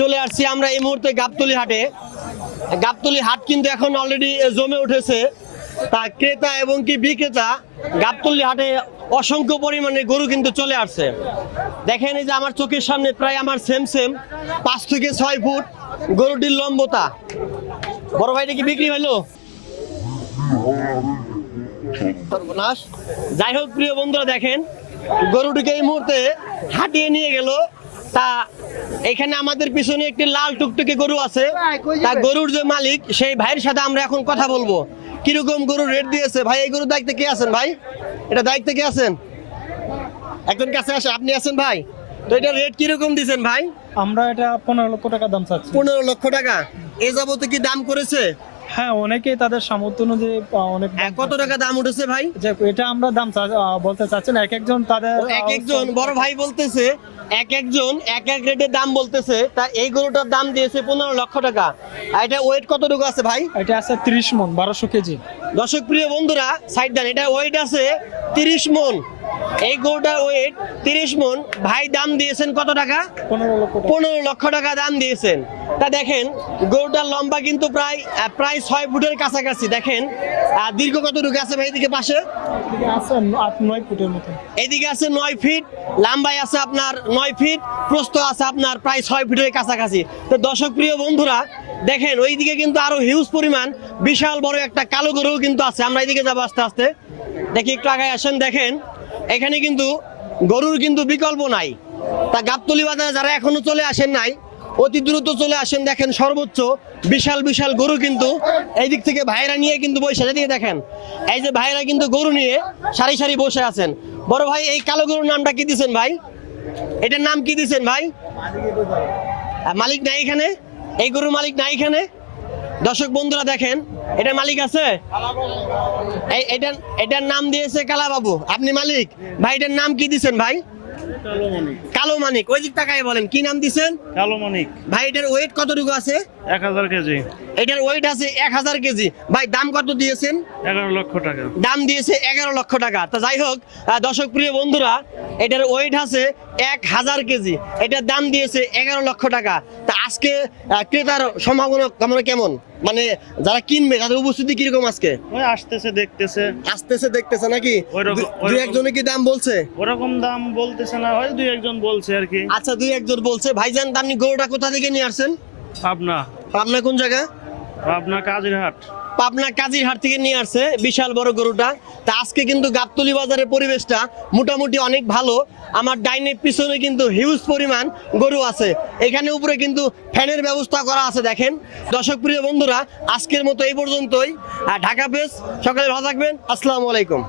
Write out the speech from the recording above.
চলে আসছি আমরা এই মুহূর্তে গাবতলী হাটে। গাবতলী হাট কিন্তু এখন অলরেডি জমে উঠেছে। তা ক্রেতা এবং কি বিক্রেতা গাবতলী হাটে অসংখ্য পরিমাণে গরু কিন্তু চলে আসছে। দেখেন এই যে আমার চোখের সামনে প্রায় আমার সেম 5 থেকে 6 ফুট গরুটির লম্বতা। বড় ভাইটা কি বিক্রি হলো? সর্বনাশ। যাই হোক প্রিয় বন্ধুরা, দেখেন গরুটিকে এই মুহূর্তে হাঁটিয়ে নিয়ে গেল। তা এখানে আমাদের পিছনে একটি লাল টুকটুকে গরু আছে। তা গরুর যে মালিক সেই ভাইয়ের সাথে আমরা এখন কথা বলবো কিরকম গরুর রেট দিয়েছে। ভাই এই গরুর দায়িত্বে কে আছেন? ভাই এটা দায়িত্বে কে আছেন? একজন কাছে আসে, আপনি আছেন ভাই। তো এটা রেট কিরকম দিয়েছেন ভাই? আমরা এটা 15 লক্ষ টাকা দাম চাচ্ছি। 15 লক্ষ টাকা। এ যাবতে কি দাম করেছে? হ্যাঁ, অনেকেই তাদের সামর্থ্য অনুযায়ী অনেক কত টাকা দাম উঠেছে ভাই? এটা আমরা দাম বলতে চাচ্ছি না, এক একজন তাদের এক একজন বড় ভাই বলতেছে এক একজন এক এক রেটের দাম বলতেছে। তা এই গরুটার দাম দিয়েছে 15 লক্ষ টাকা। আর এটা ওয়েট কতটুকু আছে ভাই? এটা আছে 30 মণ, 1200 কেজি। দর্শক প্রিয় বন্ধুরা সাইড দেন, এটা ওয়েট আছে 30 মণ। এই গরুটার ওয়েট 30 মণ। ভাই দাম দিয়েছেন কত টাকা? 15 লক্ষ টাকা। 15 লক্ষ টাকা দাম দিয়েছেন। তা দেখেন গরুটার লম্বা কিন্তু প্রায় 6 ফুটের কাছাকাছি। দেখেন দীর্ঘ কতটুকু আছে ভাই? এদিকে পাশে আছে 8-9 ফুটের মতো। এদিকে আছে 9 ফিট, লম্বায় আছে আপনার 9 ফিট, প্রস্থ আছে আপনার প্রায় 6 ফিটের কাছাকাছি। তো দর্শক প্রিয় বন্ধুরা দেখেন ওইদিকে কিন্তু আরো হিউজ পরিমাণ বিশাল বড় একটা কালো গরু কিন্তু আছে। আমরা এদিকে যাবো আস্তে আস্তে। দেখি একটু আগে আসেন। দেখেন এখানে কিন্তু গরুর কিন্তু বিকল্প নাই। তা গাবতলী বাজারে যারা এখনো চলে আসেন নাই অতি দ্রুত চলে আসেন। দেখেন সর্বোচ্চ বিশাল বিশাল গরু কিন্তু এই দিক থেকে ভাইরা নিয়ে কিন্তু বসে দিয়ে দেখেন এই যে ভাইরা কিন্তু গরু নিয়ে সারি সারি বসে আছেন। বড় ভাই এই কালো গরুর নামটা কি দিছেন ভাই? এটার নাম কি দিছেন ভাই? মালিক নাই এখানে? এই গরুর মালিক নাই এখানে? দর্শক বন্ধুরা দেখেন এটার মালিক আছে? এটার নাম দিয়েছে কালা বাবু। আপনি মালিক? ভাই এটার নাম কি দিছেন ভাই? কালো মানিক। ওই দিক তাকায় বলেন কি নাম দিছেন? কালো মানিক। ভাই এটার ওয়েট কতটুকু আছে? 1000 কেজি। এটার ওয়েট আছে 1000 কেজি। ভাই দাম কত দিয়েছেন? 11 লক্ষ টাকা দাম দিয়েছে 11 লক্ষ টাকা। তা যাই হোক দর্শক প্রিয় বন্ধুরা এটার ওয়েট আছে 1000 কেজি। এটার দাম দিয়েছে 11 লক্ষ টাকা। তা আজকে ক্রেতার সম্ভাবনা কেমন? মানে যারা কিনবে তাদের উপস্থিতি কিরকম আজকে? ওই আসতেছে দেখতেছে নাকি? দুই একজনে কি দাম বলছে? ওরকম দাম বলতেছে না, হয় দুই একজন বলছে আর কি। আচ্ছা দুই একজন বলছে। ভাইজান আপনি গরুটা কোথা থেকে নিয়ে আসছেন? পাবনা কোন জায়গা? পাবনা কাজিরহাট থেকে নিয়ে আসছে বিশাল বড় গরুটা। তা আজকে কিন্তু গাবতলী বাজারের পরিবেশটা মোটামুটি অনেক ভালো। আমার ডাইনের পিছনে কিন্তু হিউজ পরিমাণ গরু আছে। এখানে উপরে কিন্তু ফ্যানের ব্যবস্থা করা আছে। দেখেন দর্শক প্রিয় বন্ধুরা আজকের মতো এই পর্যন্তই। ঢাকা পেজ, সকালে ভালো থাকবেন। আসসালামু আলাইকুম।